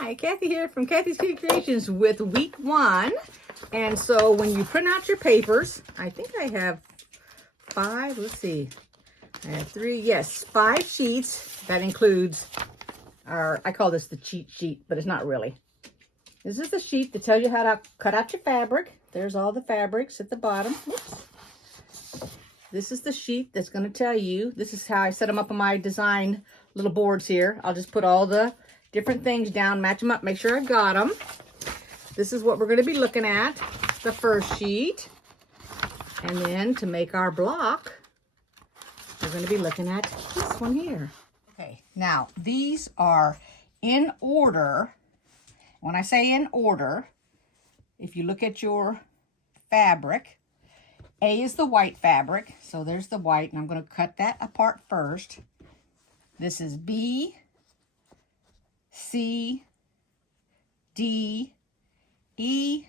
Hi, Kathy here from kathyskutekreations with week 1. And so when you print out your papers, I think I have 5, let's see. I have 3, yes, 5 sheets. That includes our, I call this the cheat sheet, but it's not really. This is the sheet that tells you how to cut out your fabric. There's all the fabrics at the bottom. Whoops. This is the sheet that's going to tell you, this is how I set them up on my design little boards here. I'll just put all the different things down, match them up, make sure I've got them. This is what we're going to be looking at, the first sheet. And then to make our block, we're going to be looking at this one here. Okay, now these are in order. When I say in order, if you look at your fabric, A is the white fabric, so there's the white, and I'm going to cut that apart first. This is B, C, D, E,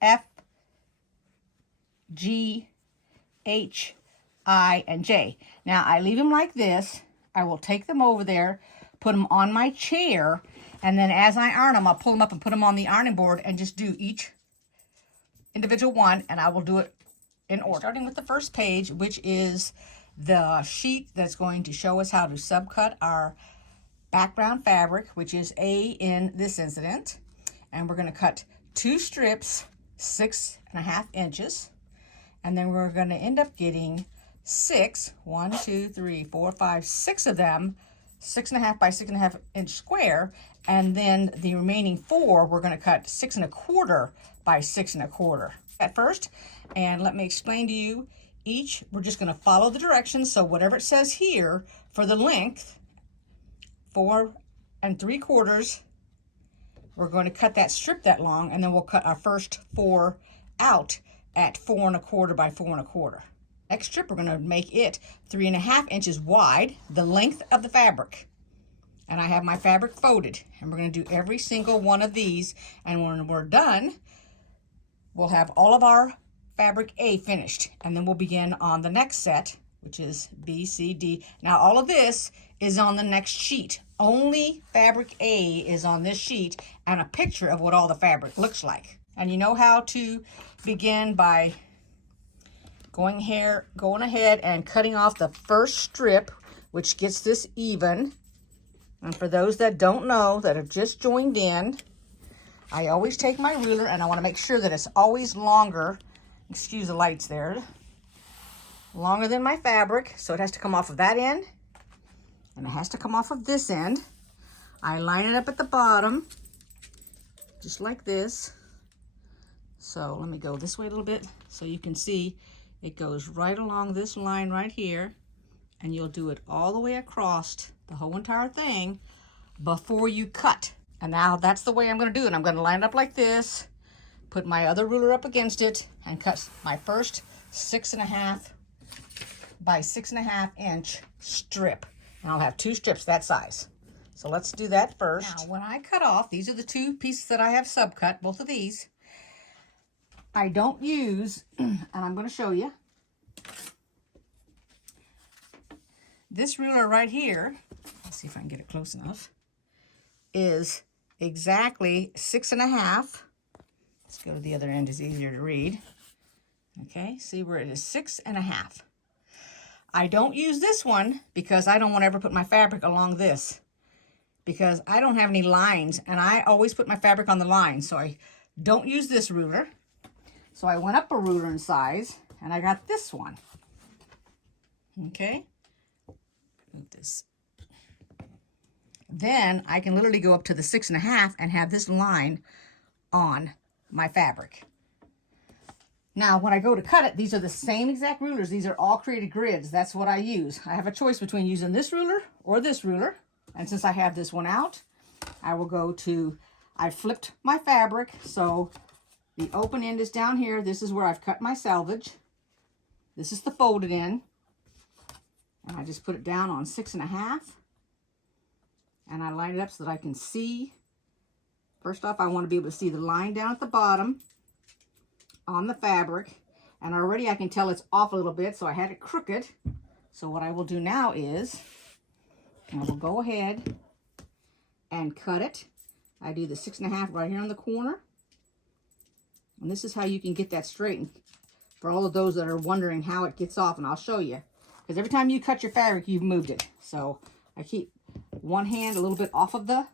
F, G, H, I, and J. Now, I leave them like this. I will take them over there, put them on my chair, and then as I iron them, I'll pull them up and put them on the ironing board and just do each individual one, and I will do it in order. Starting with the first page, which is the sheet that's going to show us how to subcut our background fabric, which is A in this incident. And we're going to cut 2 strips, 6.5 inches. And then we're going to end up getting 6, 1, 2, 3, 4, 5, 6 of them, 6.5 by 6.5 inch square. And then the remaining 4, we're going to cut 6.25 by 6.25 at first. And let me explain to you each. We're just going to follow the directions. So whatever it says here for the length, 4 3/4, we're going to cut that strip that long, and then we'll cut our first 4 out at 4 1/4 by 4 1/4. Next strip, we're going to make it 3.5 inches wide, the length of the fabric. And I have my fabric folded, and we're going to do every single one of these. And when we're done, we'll have all of our fabric A finished, and then we'll begin on the next set, which is B, C, D. Now all of this is on the next sheet. Only fabric A is on this sheet, and a picture of what all the fabric looks like. And you know how to begin by going ahead and cutting off the first strip, which gets this even. And for those that don't know, that have just joined in, I always take my ruler, and I want to make sure that it's always longer. Excuse the lights there. Longer than my fabric, so it has to come off of that end, and it has to come off of this end. I line it up at the bottom, just like this. So let me go this way a little bit so you can see it goes right along this line right here, and you'll do it all the way across the whole entire thing before you cut. And now that's the way I'm going to do it. I'm going to line it up like this, put my other ruler up against it, and cut my first 6.5 by 6.5 inch strip. And I'll have 2 strips that size. So let's do that first. Now, when I cut off, these are the 2 pieces that I have subcut, both of these. I don't use, and I'm going to show you, this ruler right here, let's see if I can get it close enough, is exactly 6.5. Let's go to the other end, it's easier to read. Okay, see where it is 6.5. I don't use this one because I don't want to ever put my fabric along this, because I don't have any lines, and I always put my fabric on the line, so I don't use this ruler. So I went up a ruler in size, and I got this one. Okay, move this. Then I can literally go up to the 6.5 and have this line on my fabric. Now, when I go to cut it, these are the same exact rulers. These are all created grids. That's what I use. I have a choice between using this ruler or this ruler. And since I have this one out, I will go to, I flipped my fabric. So the open end is down here. This is where I've cut my selvage. This is the folded end. And I just put it down on 6.5. And I line it up so that I can see. First off, I want to be able to see the line down at the bottom on the fabric, and already I can tell it's off a little bit, so I had it crooked. So what I will do now is I will go ahead and cut it I do the 6.5 right here on the corner. And this is how you can get that straightened for all of those that are wondering how it gets off, and I'll show you. Because every time you cut your fabric, you've moved it. So I keep one hand a little bit off of the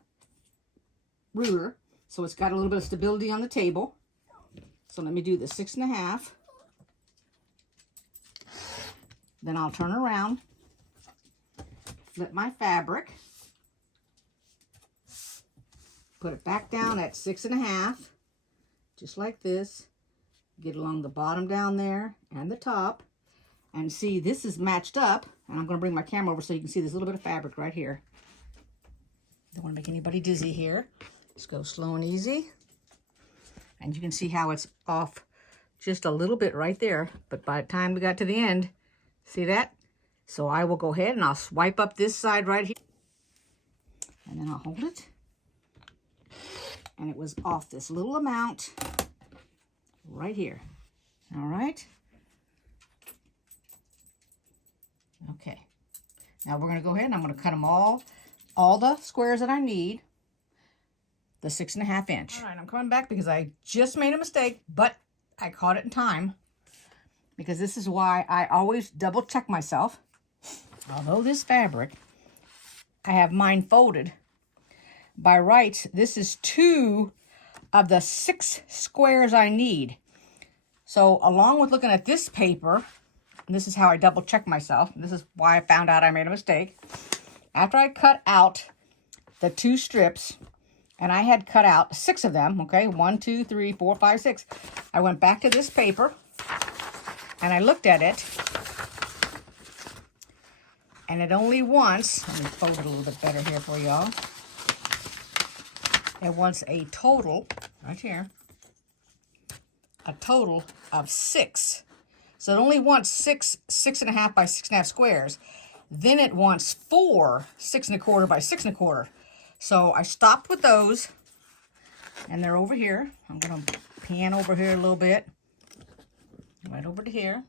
ruler, so it's got a little bit of stability on the table. So let me do the 6.5. Then I'll turn around, flip my fabric, put it back down at 6.5, just like this. Get along the bottom down there and the top. And see, this is matched up. And I'm going to bring my camera over so you can see this little bit of fabric right here. Don't want to make anybody dizzy here. Just go slow and easy. And you can see how it's off just a little bit right there. But by the time we got to the end, see that? So I will go ahead and I'll swipe up this side right here. And then I'll hold it. And it was off this little amount right here. All right. Okay. Now we're going to go ahead and I'm going to cut them all the squares that I need, the 6.5 inch. All right, I'm coming back because I just made a mistake, but I caught it in time, because this is why I always double check myself. Although this fabric, I have mine folded. By rights, this is 2 of the 6 squares I need. So along with looking at this paper, and this is how I double check myself. This is why I found out I made a mistake. After I cut out the 2 strips, and I had cut out 6 of them, okay? 1, 2, 3, 4, 5, 6. I went back to this paper, and I looked at it, and it only wants, let me fold it a little bit better here for y'all. It wants a total, right here, a total of 6. So it only wants 6 6.5 by 6.5 squares. Then it wants 4 6.25 by 6.25. So I stopped with those, and they're over here. I'm going to pan over here a little bit, right over to here.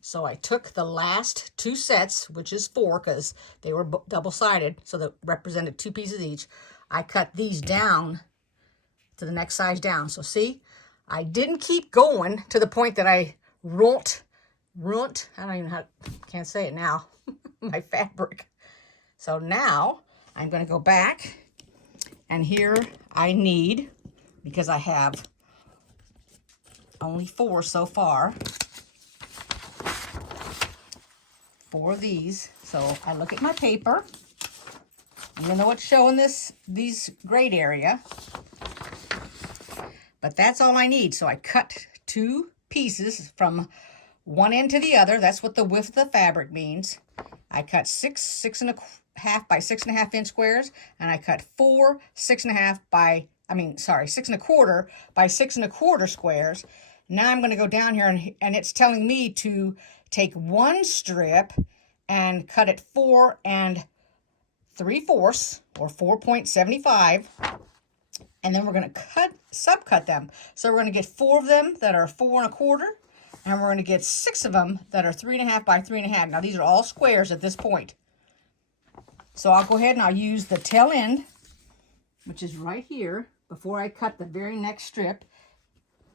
So I took the last 2 sets, which is 4, because they were double-sided, so that represented 2 pieces each. I cut these down to the next size down. So see, I didn't keep going to the point that I runt, I don't even know can't say it now, my fabric. So now I'm going to go back, and here I need, because I have only 4 so far, 4 of these. So I look at my paper, even though it's showing these grayed area, but that's all I need. So I cut 2 pieces from one end to the other. That's what the width of the fabric means. I cut 6 6.5 by 6.5 inch squares, and I cut 4 6.25 by 6.25 squares. Now I'm going to go down here, and it's telling me to take 1 strip and cut it 4 3/4 or 4.75, and then we're going to subcut them. So we're going to get 4 of them that are 4 1/4, and we're going to get 6 of them that are 3.5 by 3.5. Now these are all squares at this point. So I'll go ahead and I'll use the tail end, which is right here, before I cut the very next strip.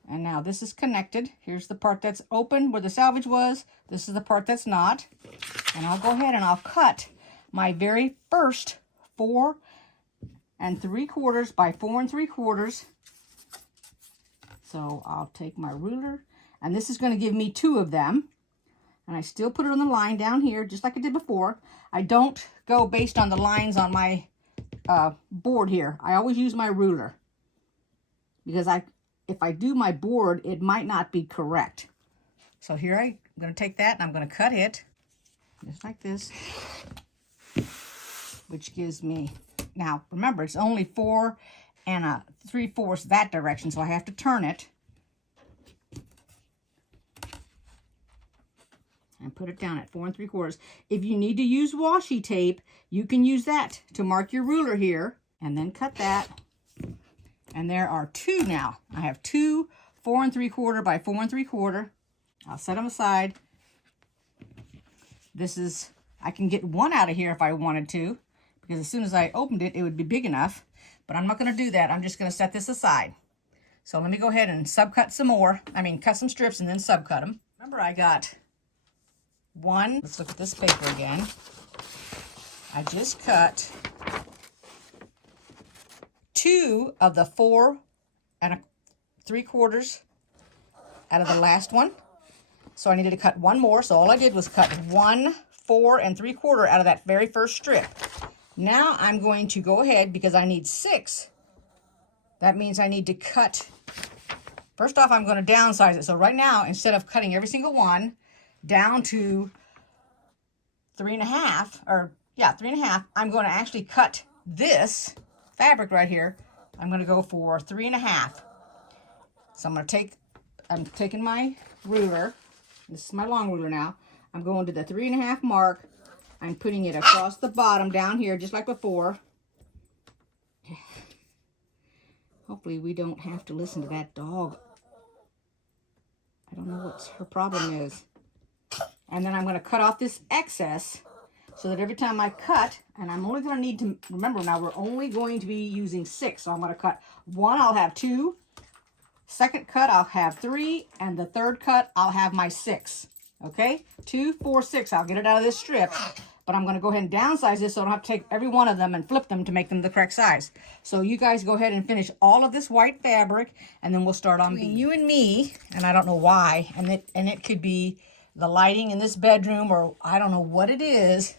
And now this is connected. Here's the part that's open where the salvage was. This is the part that's not. And I'll go ahead and I'll cut my very first 4 3/4 by 4 3/4. So I'll take my ruler, and this is going to give me 2 of them. And I still put it on the line down here, just like I did before. I don't go based on the lines on my board here. I always use my ruler, because if I do my board, it might not be correct. So here I'm going to take that, and I'm going to cut it just like this, which gives me, now remember, it's only 4 3/4 that direction, so I have to turn it and put it down at 4 3/4. If you need to use washi tape, you can use that to mark your ruler here, and then cut that. And there are 2 now. I have 2 4 3/4 by 4 3/4. I'll set them aside. This is, I can get 1 out of here if I wanted to, because as soon as I opened it, it would be big enough. but I'm not going to do that. I'm just going to set this aside. So let me go ahead and subcut some more. Cut some strips and then subcut them. Remember, I got one. Let's look at this paper again. I just cut 2 of the 4 3/4 out of the last one. So I needed to cut one more. So all I did was cut 1 4 3/4 out of that very first strip. Now I'm going to go ahead, because I need 6. That means I need to cut. First off, I'm going to downsize it. So right now, instead of cutting every single one down to 3.5, 3.5, I'm going to actually cut this fabric right here. I'm going to go for 3.5. So I'm taking my ruler. This is my long ruler now. I'm going to the 3.5 mark. I'm putting it across the bottom down here, just like before. Hopefully we don't have to listen to that dog. I don't know what her problem is. And then I'm going to cut off this excess so that every time I cut, and I'm only going to need to, remember now, we're only going to be using 6. So I'm going to cut 1, I'll have 2. Second cut, I'll have 3. And the third cut, I'll have my 6. Okay? 2, 4, 6. I'll get it out of this strip. But I'm going to go ahead and downsize this so I don't have to take every one of them and flip them to make them the correct size. So you guys go ahead and finish all of this white fabric, and then we'll start on between you and me, and I don't know why, and it could be the lighting in this bedroom, or I don't know what it is,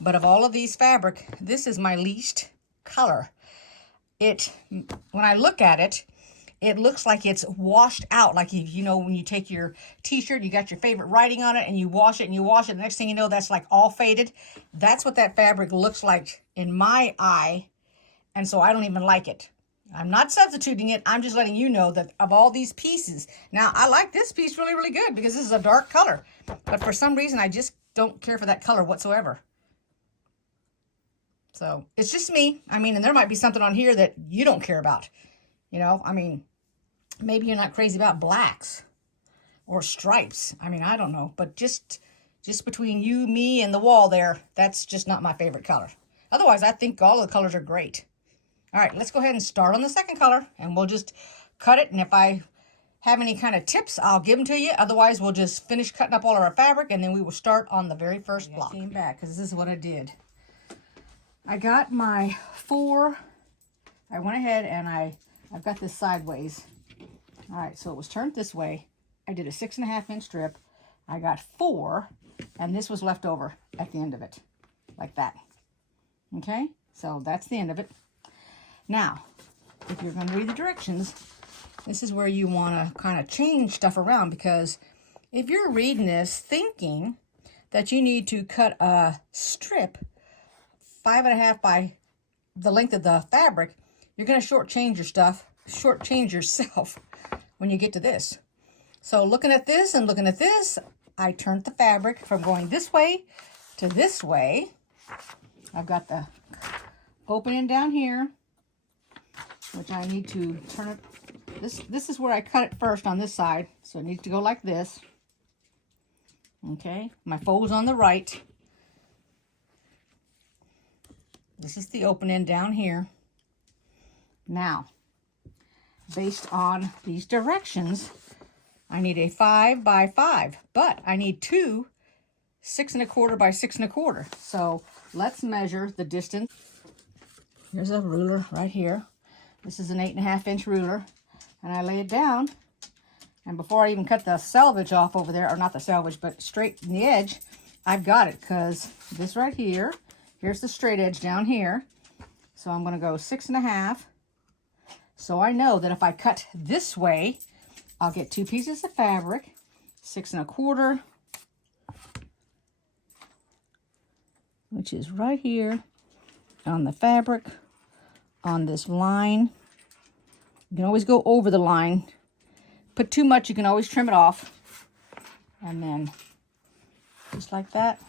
but of all of these fabric, this is my least color. When I look at it, it looks like it's washed out. Like, you know, when you take your t-shirt, you got your favorite writing on it, and you wash it and you wash it. The next thing you know, that's like all faded. That's what that fabric looks like in my eye. And so I don't even like it. I'm not substituting it. I'm just letting you know that of all these pieces. Now, I like this piece really, really good because this is a dark color. But for some reason, I just don't care for that color whatsoever. So it's just me. And there might be something on here that you don't care about. You know, maybe you're not crazy about blacks or stripes. I don't know. But just between you, me, and the wall there, that's just not my favorite color. Otherwise, I think all of the colors are great. All right, let's go ahead and start on the second color, and we'll just cut it. And if I have any kind of tips, I'll give them to you. Otherwise, we'll just finish cutting up all of our fabric, and then we will start on the very first block. I came back because this is what I did. I got my 4. I went ahead and I've got this sideways. All right, so it was turned this way. I did a 6.5 inch strip. I got 4, and this was left over at the end of it, like that. Okay, so that's the end of it. Now, if you're going to read the directions, this is where you want to kind of change stuff around, because if you're reading this thinking that you need to cut a strip 5.5 by the length of the fabric, you're going to shortchange yourself when you get to this. So looking at this and looking at this, I turned the fabric from going this way to this way. I've got the opening down here, which I need to turn it. This is where I cut it first on this side, so it needs to go like this. Okay, my fold's on the right. This is the opening down here. Now, based on these directions, I need a 5 by 5, but I need 2 6.25 by 6.25. So let's measure the distance. Here's a ruler right here. This is an 8.5 inch ruler, and I lay it down. And before I even cut the selvage off over there, or not the selvage, but straight in the edge, I've got it, because this right here, here's the straight edge down here. So I'm going to go 6.5. So I know that if I cut this way, I'll get 2 pieces of fabric, 6.25, which is right here on the fabric, on this line. You can always go over the line. Put too much, you can always trim it off. And then just like that.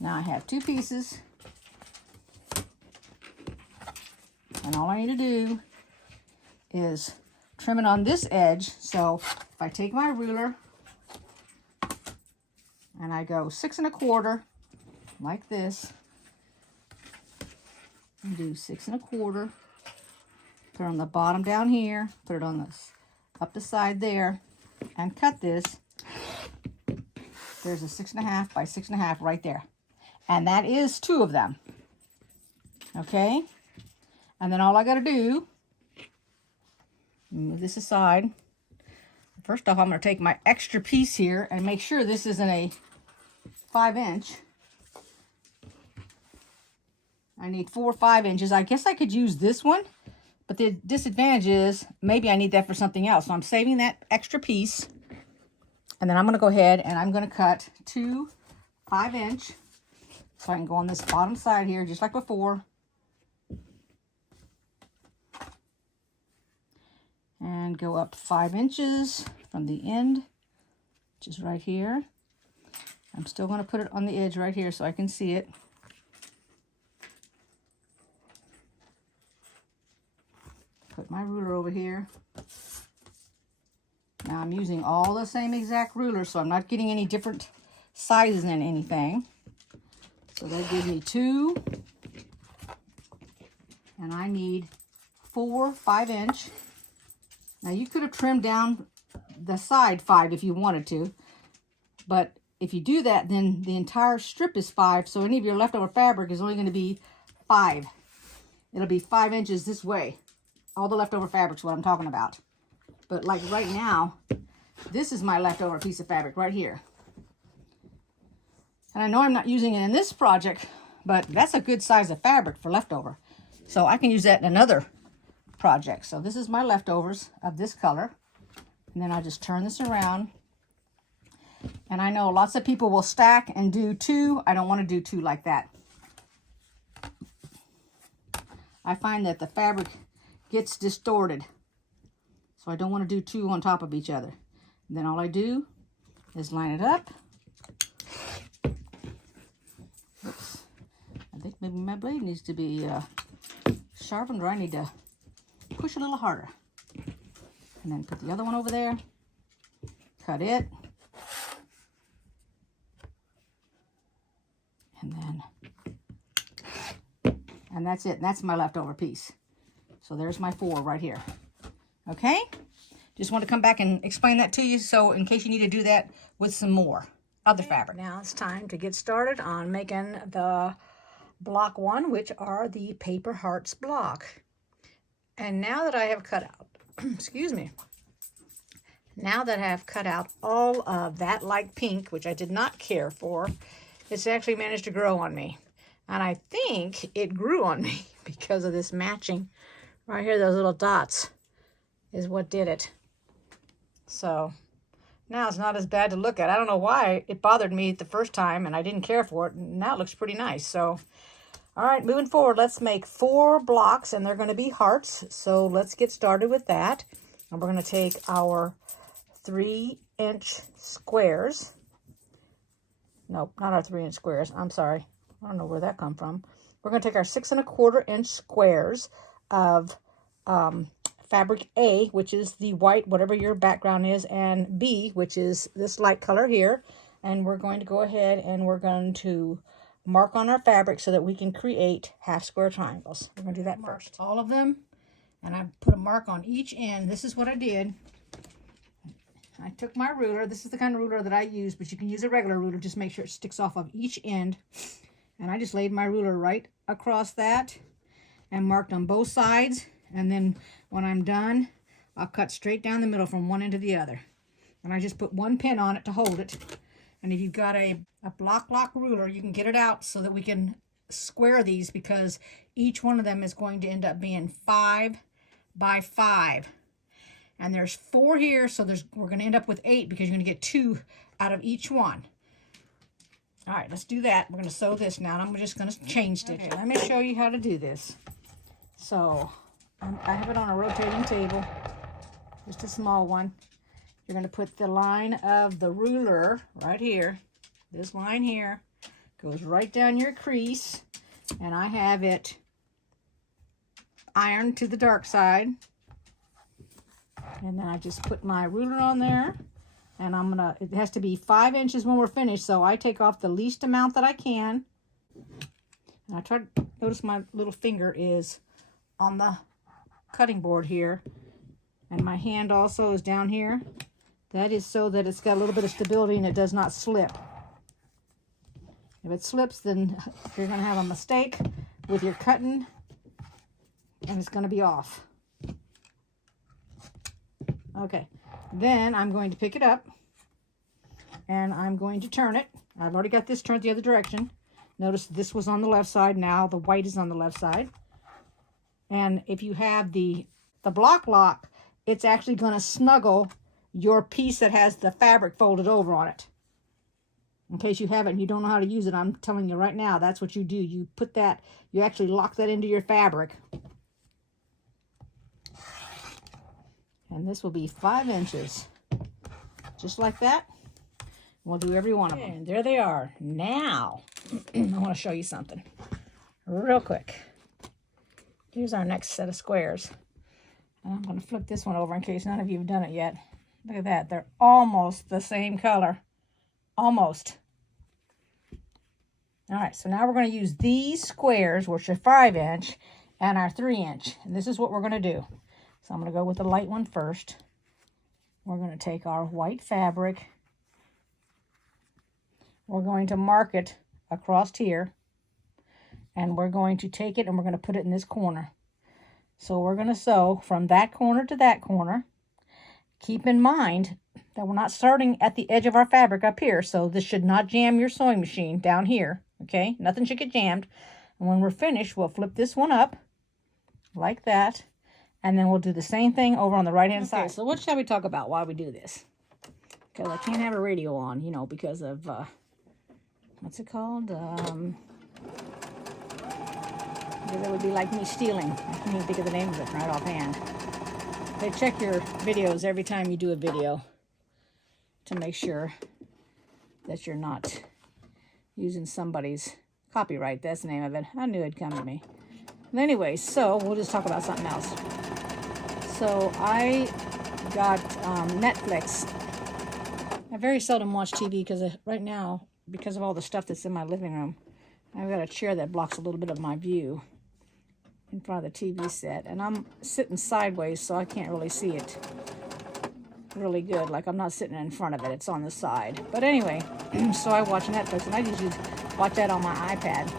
Now I have 2 pieces. And all I need to do is trim it on this edge. So if I take my ruler and I go 6.25 like this, and do 6 1/4. Put it on the bottom down here. Put it on this up the side there, and cut this. There's a 6 1/2 by 6 1/2 right there, and that is 2 of them. Okay, and then all I got to do, move this aside. First off, I'm going to take my extra piece here and make sure this isn't a 5-inch. I need 4 5-inches. I guess I could use this one, but the disadvantage is maybe I need that for something else. So I'm saving that extra piece, and then I'm going to go ahead and I'm going to cut 2 5-inch, so I can go on this bottom side here just like before. And go up 5 inches from the end, which is right here. I'm still going to put it on the edge right here so I can see it. Put my ruler over here. Now I'm using all the same exact ruler, so I'm not getting any different sizes in anything. So that gives me 2. And I need 4 5-inch. Now you could have trimmed down the side 5 if you wanted to, but if you do that, then the entire strip is 5, so any of your leftover fabric is only going to be 5. It'll be 5 inches this way. All the leftover fabric's what I'm talking about. But like right now, this is my leftover piece of fabric right here. And I know I'm not using it in this project, but that's a good size of fabric for leftover. So I can use that in another project. So this is my leftovers of this color, and then I just turn this around. And I know lots of people will stack and do 2. I don't want to do 2 like that. I find that the fabric gets distorted, so I don't want to do 2 on top of each other. And then all I do is line it up. Oops. I think maybe my blade needs to be sharpened, or I need to push a little harder. And then put the other one over there, cut it, and that's it. That's my leftover piece. So there's my 4 right here. Okay, just want to come back and explain that to you, so in case you need to do that with some more other fabric. Now it's time to get started on making the block 1, which are the paper hearts block. And now that I have cut out, excuse me, now that I have cut out all of that light pink, which I did not care for, it's actually managed to grow on me. And I think it grew on me because of this matching right here. Those little dots is what did it. So now it's not as bad to look at. I don't know why it bothered me the first time and I didn't care for it. Now it looks pretty nice. So all right, moving forward, let's make 4 blocks, and they're going to be hearts. So let's get started with that. And we're going to take our 3-inch squares. Nope, not our 3-inch squares. I'm sorry. I don't know where that come from. We're going to take our 6 1/4-inch squares of fabric A, which is the white, whatever your background is, and B, which is this light color here. And we're going to go ahead and we're going to mark on our fabric so that we can create half square triangles. We're going to do that first. All of them, and I put a mark on each end. This is what I did. I took my ruler. This is the kind of ruler that I use, but you can use a regular ruler. Just make sure it sticks off of each end. And I just laid my ruler right across that and marked on both sides. And then when I'm done, I'll cut straight down the middle from one end to the other. And I just put 1 pin on it to hold it. And if you've got a block lock ruler, you can get it out so that we can square these, because each one of them is going to end up being 5 by 5. And there's 4 here, so we're going to end up with 8 because you're going to get 2 out of each one. All right, let's do that. We're going to sew this now, and I'm just going to chain stitch it. Let me show you how to do this. So I have it on a rotating table, just a small one. You're going to put the line of the ruler right here. This line here goes right down your crease, and I have it ironed to the dark side. And then I just put my ruler on there, and it has to be 5 inches when we're finished, so I take off the least amount that I can. And I tried, notice my little finger is on the cutting board here. And my hand also is down here. That is so that it's got a little bit of stability and it does not slip. If it slips, then you're going to have a mistake with your cutting and it's going to be off. Okay, then I'm going to pick it up and I'm going to turn it. I've already got this turned the other direction. Notice this was on the left side. Now the white is on the left side. And if you have the block lock, it's actually going to snuggle your piece that has the fabric folded over on it. In case you haven't and you don't know how to use it, I'm telling you right now, that's what you do. You put that, you actually lock that into your fabric. And this will be 5 inches. Just like that. We'll do every one of them. And there they are. Now, I want to show you something real quick. Here's our next set of squares. And I'm going to flip this one over in case none of you have done it yet. Look at that. They're almost the same color. Almost. All right, so now we're going to use these squares, which are 5 inch, and our 3 inch. And this is what we're going to do. So I'm going to go with the light one first. We're going to take our white fabric. We're going to mark it across here. And we're going to take it and we're going to put it in this corner. So we're going to sew from that corner to that corner. Keep in mind that we're not starting at the edge of our fabric up here. So this should not jam your sewing machine down here. Okay, nothing should get jammed. And when we're finished, we'll flip this one up like that. And then we'll do the same thing over on the right-hand side. So what shall we talk about while we do this? Because I can't have a radio on, you know, because of, what's it called? That would be like me stealing. I can't even think of the name of it right offhand. They check your videos every time you do a video to make sure that you're not using somebody's copyright. That's the name of it. I knew it'd come to me. But anyway, so we'll just talk about something else. So I got Netflix. I very seldom watch TV because right now, because of all the stuff that's in my living room, I've got a chair that blocks a little bit of my view in front of the TV set. And I'm sitting sideways, so I can't really see it really good. Like I'm not sitting in front of it. It's on the side. But anyway, so I watch Netflix, and I usually watch that on my iPad.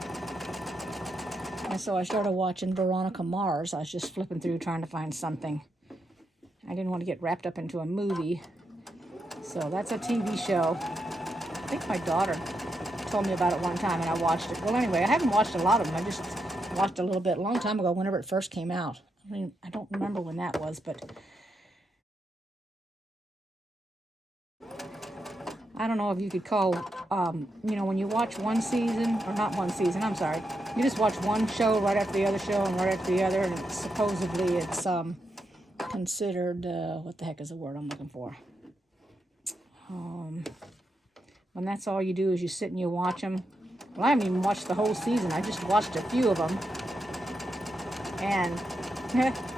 And so I started watching Veronica Mars. I was just flipping through trying to find something. I didn't want to get wrapped up into a movie. So that's a TV show. I think my daughter told me about it one time and I watched it. Well, anyway, I haven't watched a lot of them. I just watched a little bit a long time ago whenever it first came out. I mean, I don't remember when that was, but I don't know if you could call, you know, when you watch one season, or not one season, I'm sorry. You just watch one show right after the other show and right after the other, and supposedly it's considered, what the heck is the word I'm looking for? When that's all you do is you sit and you watch them. Well, I haven't even watched the whole season. I just watched a few of them. And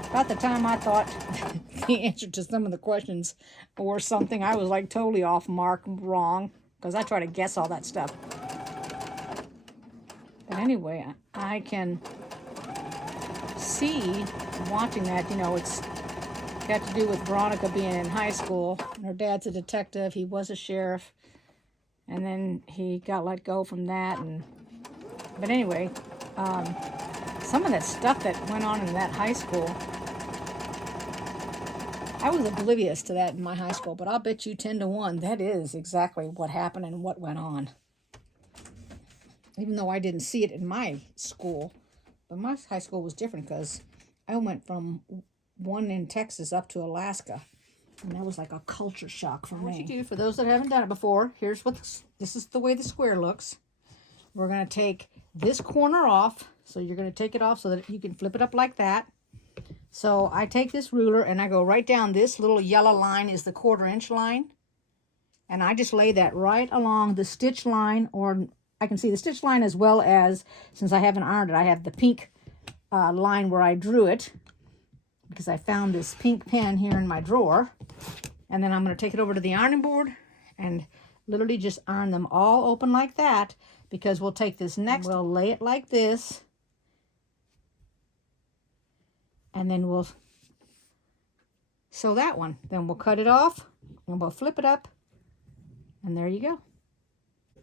about the time I thought the answer to some of the questions or something, I was like totally off mark, wrong, because I try to guess all that stuff. But anyway, I can see watching that, you know, it's got to do with Veronica being in high school. And her dad's a detective. He was a sheriff. And then he got let go from that. But anyway, some of that stuff that went on in that high school, I was oblivious to that in my high school, but I'll bet you 10 to 1 that is exactly what happened and what went on. Even though I didn't see it in my school, but my high school was different because I went from one in Texas up to Alaska, and that was like a culture shock for me. What you do, for those that haven't done it before, here's what this is the way the square looks. We're going to take this corner off, so you're going to take it off so that you can flip it up like that. So I take this ruler and I go right down. This little yellow line is the 1/4 inch line, and I just lay that right along the stitch line, or I can see the stitch line as well as, since I haven't ironed it, I have the pink line where I drew it, because I found this pink pen here in my drawer. And then I'm going to take it over to the ironing board and literally just iron them all open like that, because we'll take this next, we'll lay it like this, and then we'll sew that one. Then we'll cut it off, and we'll flip it up, and there you go.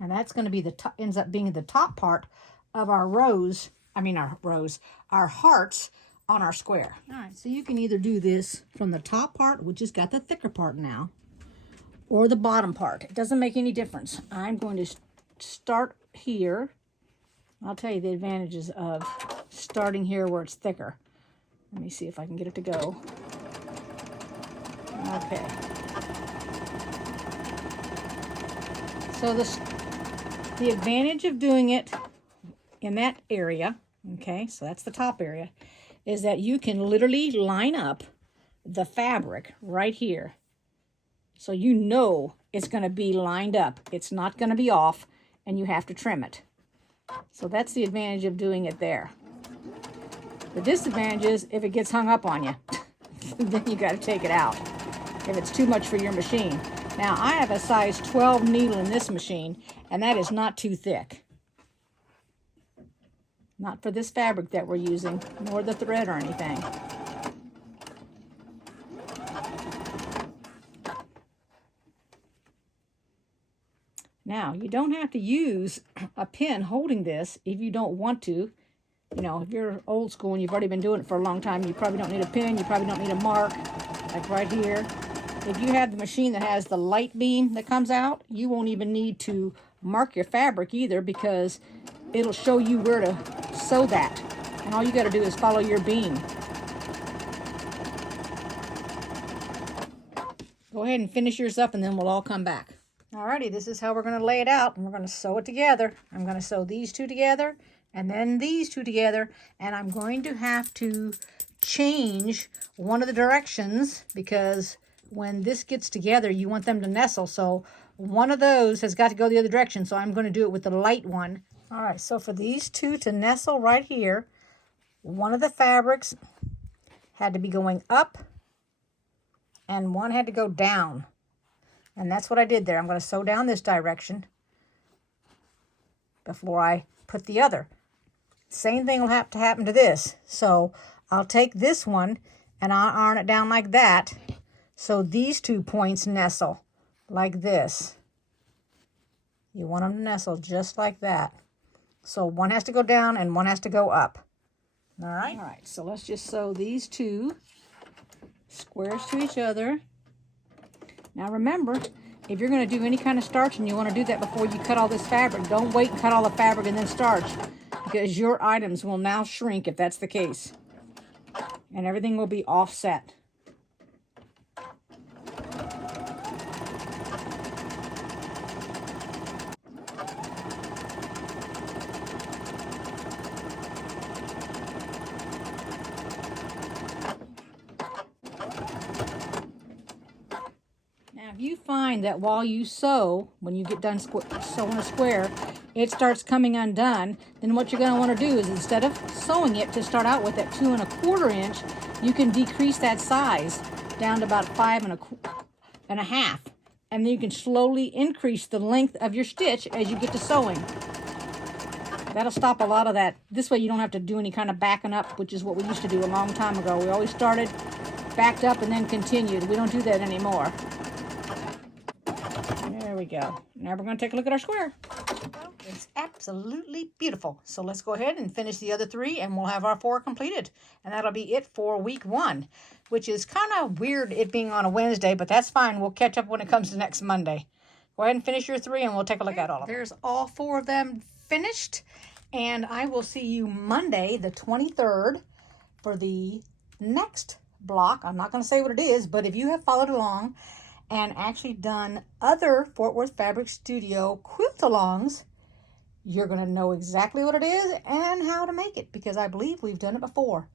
And that's going to be the top, ends up being the top part of our rose, our hearts on our square. All right, so you can either do this from the top part, which has got the thicker part now, or the bottom part. It doesn't make any difference. I'm going to start here. I'll tell you the advantages of starting here where it's thicker. Let me see if I can get it to go. Okay. So the advantage of doing it in that area, okay, so that's the top area, is that you can literally line up the fabric right here. So you know it's going to be lined up. It's not going to be off, and you have to trim it. So that's the advantage of doing it there. The disadvantage is if it gets hung up on you, then you got to take it out if it's too much for your machine. Now, I have a size 12 needle in this machine, and that is not too thick. Not for this fabric that we're using, nor the thread or anything. Now, you don't have to use a pin holding this if you don't want to. You know, if you're old school and you've already been doing it for a long time, you probably don't need a pin, you probably don't need a mark, like right here. If you have the machine that has the light beam that comes out, you won't even need to mark your fabric either, because it'll show you where to sew that. And all you got to do is follow your beam. Go ahead and finish yours up, and then we'll all come back. Alrighty, this is how we're going to lay it out, and we're going to sew it together. I'm going to sew these two together, and then these two together, and I'm going to have to change one of the directions, because when this gets together, you want them to nestle, so one of those has got to go the other direction, so I'm going to do it with the light one. All right, so for these two to nestle right here, one of the fabrics had to be going up, and one had to go down. And that's what I did there. I'm going to sew down this direction before I put the other. Same thing will have to happen to this. So I'll take this one and I'll iron it down like that. So these 2 points nestle like this. You want them to nestle just like that. So one has to go down and one has to go up. All right? All right, so let's just sew these two squares to each other. Now remember, if you're going to do any kind of starching, you want to do that before you cut all this fabric. Don't wait and cut all the fabric and then starch, because your items will now shrink if that's the case. And everything will be offset. Now, if you find that while you sew, when you get done sewing a square, it starts coming undone, then what you're going to want to do is, instead of sewing it to start out with at 2 1/4 inch, you can decrease that size down to about 5 1/2, and then you can slowly increase the length of your stitch as you get to sewing. That'll stop a lot of that. This way you don't have to do any kind of backing up, which is what we used to do a long time ago. We always started, backed up, and then continued. We don't do that anymore. There we go. Now we're going to take a look at our square. It's absolutely beautiful. So let's go ahead and finish the other 3, and we'll have our 4 completed. And that'll be it for week 1, which is kind of weird, it being on a Wednesday, but that's fine. We'll catch up when it comes to next Monday. Go ahead and finish your 3, and we'll take a look at all of them. There's all 4 of them finished, and I will see you Monday, the 23rd, for the next block. I'm not going to say what it is, but if you have followed along and actually done other Fort Worth Fabric Studio quilt-alongs, you're going to know exactly what it is and how to make it, because I believe we've done it before.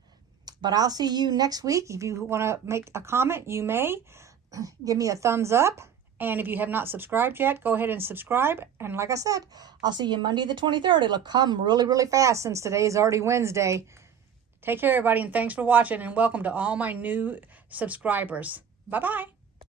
But I'll see you next week. If you want to make a comment, you may. Give me a thumbs up. And if you have not subscribed yet, go ahead and subscribe. And like I said, I'll see you Monday the 23rd. It'll come really, really fast since today is already Wednesday. Take care, everybody, and thanks for watching. And welcome to all my new subscribers. Bye-bye.